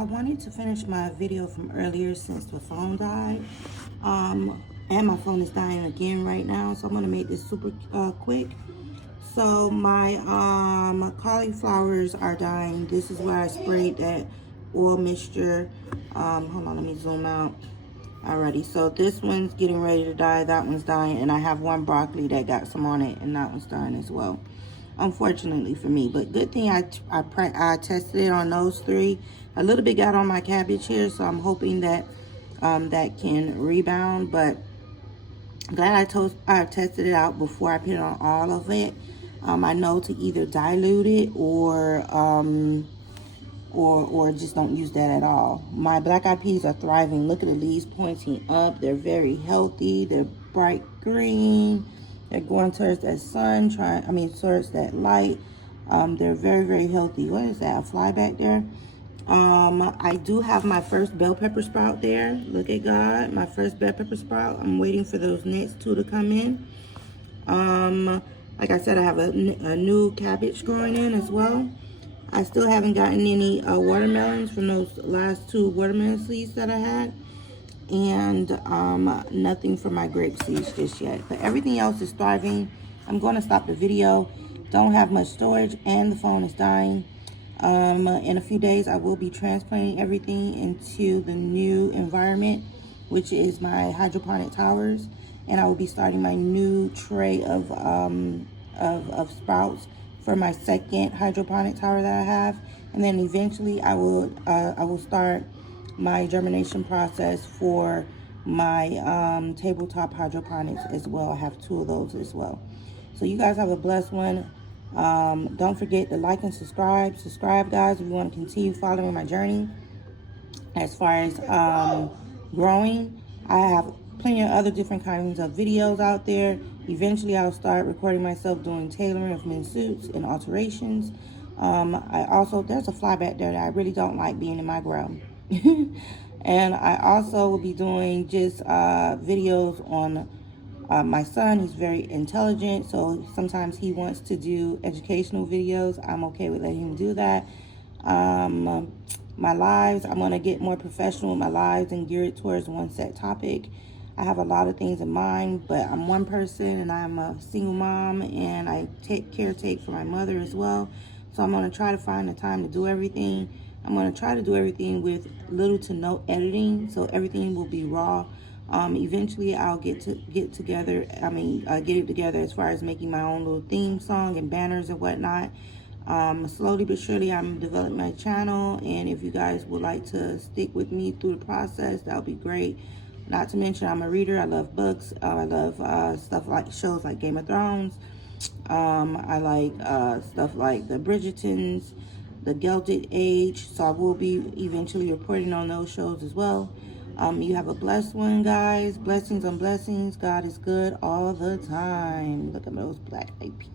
I wanted to finish my video from earlier since the phone died. And my phone is dying again right now, so I'm gonna make this super quick. So my cauliflowers are dying. This is where I sprayed that oil mixture. Hold on, let me zoom out. Alrighty, so this one's getting ready to die, that one's dying, and I have one broccoli that got some on it, and that one's dying as well, unfortunately for me. But good thing I tested it on those three. A little bit got on my cabbage here, so I'm hoping that that can rebound. But glad I tested it out before I put it on all of it. I know to either dilute it or just don't use that at all. My black eyed peas are thriving. Look at the leaves pointing up. They're very healthy. They're bright green. They're going towards that sun, towards that light. They're very, very healthy. What is that, a fly back there? I do have my first bell pepper sprout there. Look at God, my first bell pepper sprout. I'm waiting for those next two to come in. Like I said, I have a new cabbage growing in as well. I still haven't gotten any watermelons from those last two watermelon seeds that I had. And nothing from my grape seeds just yet. But everything else is thriving. I'm going to stop the video. Don't have much storage and the phone is dying. In a few days, I will be transplanting everything into the new environment, which is my hydroponic towers. And I will be starting my new tray of sprouts for my second hydroponic tower that I have. And then eventually I will start my germination process for my tabletop hydroponics as well. I have two of those as well. So you guys have a blessed one. Don't forget to like and subscribe. Subscribe, guys, if you want to continue following my journey. As far as growing, I have plenty of other different kinds of videos out there. Eventually, I'll start recording myself doing tailoring of men's suits and alterations. There's a fly back there that I really don't like being in my grow. And I also will be doing just videos on my son. He's very intelligent, so sometimes he wants to do educational videos. I'm okay with letting him do that. My lives, I'm going to get more professional with my lives and gear it towards one set topic. I have a lot of things in mind, but I'm one person and I'm a single mom and I take for my mother as well. So I'm going to try to find the time to do everything. I'm going to try to do everything with little to no editing, so everything will be raw. Eventually I'll get it together as far as making my own little theme song and banners and whatnot. Slowly but surely I'm developing my channel, and if you guys would like to stick with me through the process, that would be great. Not to mention I'm a reader. I love books. I love stuff like shows like Game of Thrones. I like stuff like the Bridgertons, the Gilded Age, so I will be eventually reporting on those shows as well. You have a blessed one, guys. Blessings on blessings. God is good all the time. Look at those black eyed peas.